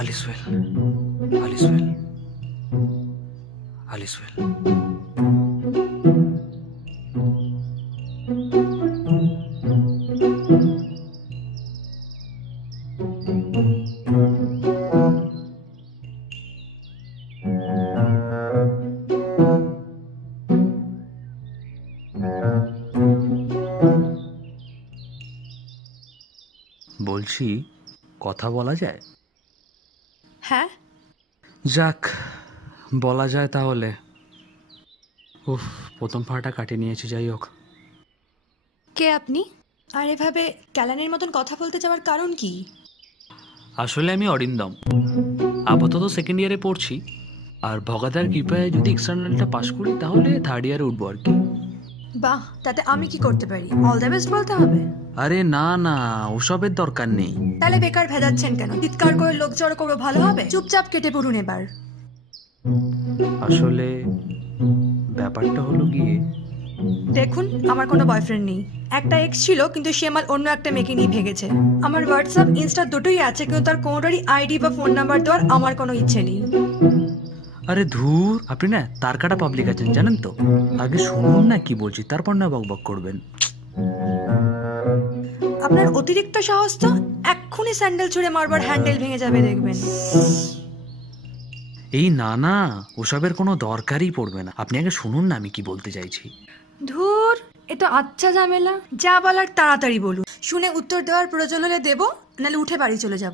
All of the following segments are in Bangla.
Aliswell, Aliswell, Aliswell. বলছি, কথা বলা যায়? হ্যাঁ, যাক, বলা যায় তাহলে। উফ, প্রথম পাটা কাটিয়ে নিয়েছি। যাই হোক। কে আপনি? আর এভাবে ক্যালানের মতন কথা বলতে যাওয়ার কারণ কি? আসলে আমি অরিন্দম, আপাতত সেকেন্ড ইয়ারে পড়ছি। আর ভগাদার কৃপায় যদি এক্সটার্নালটা পাশ করি তাহলে থার্ড ইয়ারে উঠবো আর কি। বাহ, তাতে আমি কি করতে পারি? অল দ্য বেস্ট বলতে হবে? আরে না না, ওসবের দরকার নেই। তাহলে বেকার ভেজাচ্ছেন কেন? চিৎকার করে লোক জড়ো করবো ভালো হবে? চুপচাপ কেটে পড়ুন এবার। আসলে ব্যাপারটা হলো গিয়ে, দেখুন, আমার কোনো বয়ফ্রেন্ড নেই। একটা এক্স ছিল, কিন্তু সে আমার অন্য একটা মেয়েকে নিয়ে ভেগেছে। আমার হোয়াটসঅ্যাপ, ইনস্টা দুটোই আছে, কিন্তু তার কোনোটারই আইডি বা ফোন নাম্বার দেওয়ার আমার কোনো ইচ্ছে নেই। আরে ধুর, আপনি না তার কাটা পাবলিক আছেন জানেন তো। আগে শুনুন না কি বলছি, তারপর না বকবক করবেন। আপনার অতিরিক্ত সাহস তো এক্ষুনি স্যান্ডেল ছুঁড়ে মারবার হ্যান্ডেল ভেঙে যাবে দেখবেন। এই না না, ওসবের কোনো দরকারই পড়বে না। আপনি আগে শুনুন না আমি কি বলতে চাইছি। ধুর, এ তো আচ্ছা ঝামেলা। যা বলার তাড়াতাড়ি বলুন, শুনে উত্তর দেওয়ার প্রয়োজন হলে দেবো, নাহলে উঠে বাড়ি চলে যাব।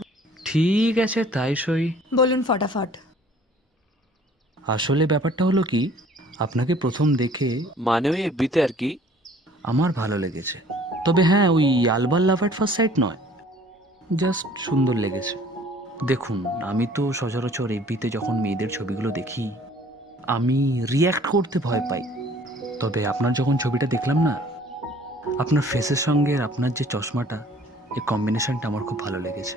ঠিক আছে, তাই সই। বলুন ফটাফট। আসলে ব্যাপারটা হলো কি, আপনাকে প্রথম দেখে, মানে ওই এফবিতে আর কি, আমার ভালো লেগেছে। তবে হ্যাঁ, ওই আলবার লাভ এট ফার্স্ট সাইট নয়, জাস্ট সুন্দর লেগেছে। দেখুন, আমি তো সচরাচর এফবিতে যখন মেয়েদের ছবিগুলো দেখি আমি রিয়্যাক্ট করতে ভয় পাই। তবে আপনার যখন ছবিটা দেখলাম না, আপনার ফেসের সঙ্গে আপনার যে চশমাটা, এই কম্বিনেশনটা আমার খুব ভালো লেগেছে।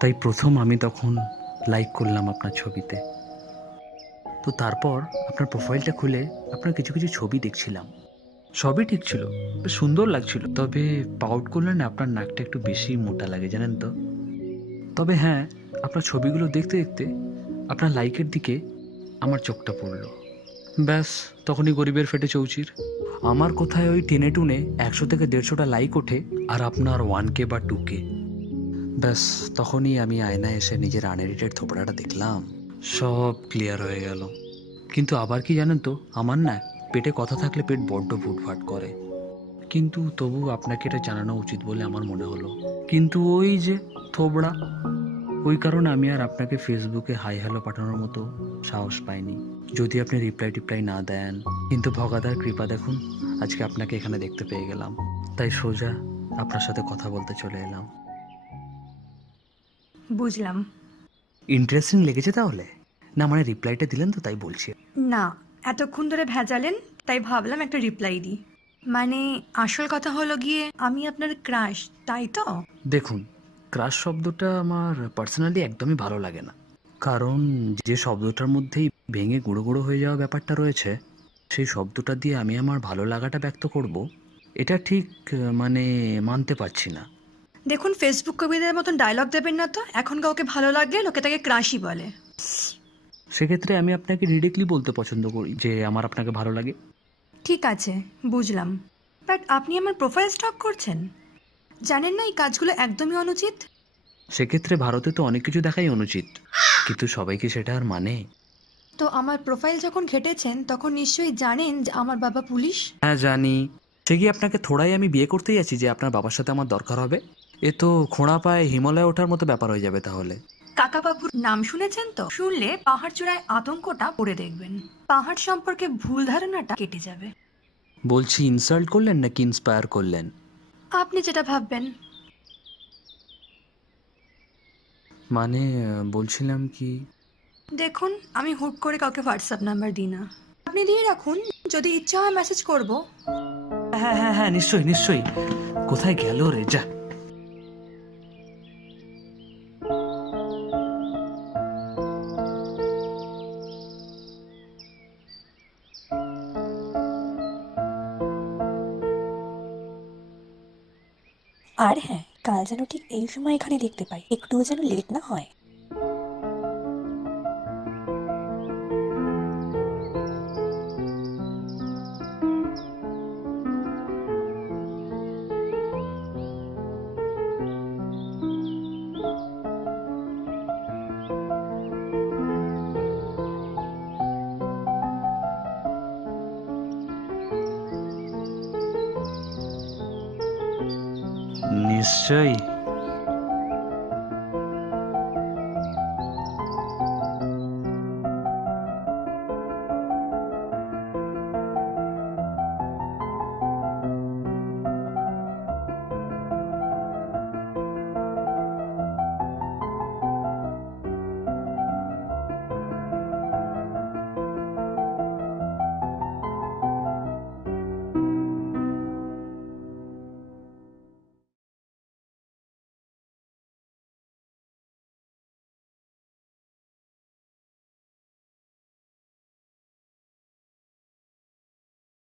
তাই প্রথম আমি তখন লাইক করলাম আপনার ছবিতে। তো তারপর আপনার প্রোফাইলটা খুলে আপনার কিছু কিছু ছবি দেখছিলাম। সবই ঠিক ছিল, বেশ সুন্দর লাগছিল। তবে পাউট করলে না আপনার নাকটা একটু বেশি মোটা লাগে জানেন তো। তবে হ্যাঁ, আপনার ছবিগুলো দেখতে দেখতে আপনার লাইকের দিকে আমার চোখটা পড়ল। ব্যাস, তখনই গরিবের ফেটে চৌচির। আমার কোথায় ওই টেনে টুনে 100 থেকে 150টা লাইক ওঠে, আর আপনার 1K বা 2K। ব্যাস, তখনই আমি আয়নায় এসে নিজের আনএডিটেড থোবড়াটা দেখলাম। সব ক্লিয়ার হয়ে গেল। কিন্তু আবার কি জানেন তো, আমার না পেটে কথা থাকলে পেট বড্ড ফুটফাট করে। কিন্তু তবু আপনাকে এটা জানানো উচিত বলে আমার মনে হলো। কিন্তু ওই যে থোবড়া, ওই কারণে আমি আর আপনাকে ফেসবুকে হাই হ্যালো পাঠানোর মতো সাহস পাইনি, যদি আপনি রিপ্লাই টিপ্লাই না দেন। কিন্তু ভগাদার কৃপা দেখুন, আজকে আপনাকে এখানে দেখতে পেয়ে গেলাম। তাই সোজা আপনার সাথে কথা বলতে চলে এলাম। বুঝলাম। ইন্টারেস্টিং লেগেছে তাহলে? না মানে রিপ্লাইটা দিলেন তো, তাই বলছি। না, এতক্ষণ ধরে ভেজালেন, তাই ভাবলাম একটা রিপ্লাই দিই। মানে আসল কথা হলো গিয়ে আমি আপনার ক্রাশ, তাই তো? দেখুন, ক্রাশ শব্দটা আমার পার্সোনালি একদমই ভালো লাগে না। কারণ যে শব্দটার মধ্যেই ভেঙে গুঁড়ো গুঁড়ো হয়ে যাওয়া ব্যাপারটা রয়েছে, সেই শব্দটা দিয়ে আমি আমার ভালো লাগাটা ব্যক্ত করব, এটা ঠিক মানে মানতে পারছি না। দেখুন, ফেসবুক কবিদের মতন ডায়লগ দেবেন না তো। এখন কাউকে ভালো লাগলে লোকে তাকে ক্রাশই বলে। সেক্ষেত্রে আমি আপনাকে ডিরেক্টলি বলতে পছন্দ করি যে আমার আপনাকে ভালো লাগে। ঠিক আছে, বুঝলাম। বাট আপনি আমার প্রোফাইল স্টক করছেন। জানেন না এই কাজগুলো একদমই অনুচিত? সেক্ষেত্রে ভারতে তো অনেক কিছু দেখাই অনুচিত, কিন্তু সবাইকে সেটা আর মানে? তো আমার প্রোফাইল যখন ঘেটেছেন তখন নিশ্চয়ই জানেন যে আমার বাবা পুলিশ। হ্যাঁ জানি। সে কি আপনাকে থোড়াই আমি বিয়ে করতেই আছি যে আপনার বাবার সাথে আমার দরকার হবে? এ তো খোঁড়া পায়ে হিমালয়ে ওঠার মতো ব্যাপার হয়ে যাবে তাহলে। কাকাবাবুর নাম শুনেছেন তো? শুনলে পাহাড় চূড়ায় আতঙ্কটা পড়ে দেখবেন। পাহাড় সম্পর্কে ভুল ধারণাটা কেটে যাবে। বলছি, ইনসাল্ট করলেন নাকি ইন্সপায়ার করলেন? আপনি যেটা ভাববেন। মানে বলছিলাম কি, দেখুন, আমি হুট করে কাউকে হোয়াটসঅ্যাপ নাম্বার দিই না। আপনি দিয়ে রাখুন, যদি ইচ্ছা হয় মেসেজ করব। হ্যাঁ হ্যাঁ হ্যাঁ, নিশ্চয়ই নিশ্চয়ই। কোথায় গেল রে? যা। আর হ্যাঁ, কাল যেন ঠিক এই সময় এখানে দেখতে পাই, একটুও যেন লেট না হয়। নিশ্চয়ই।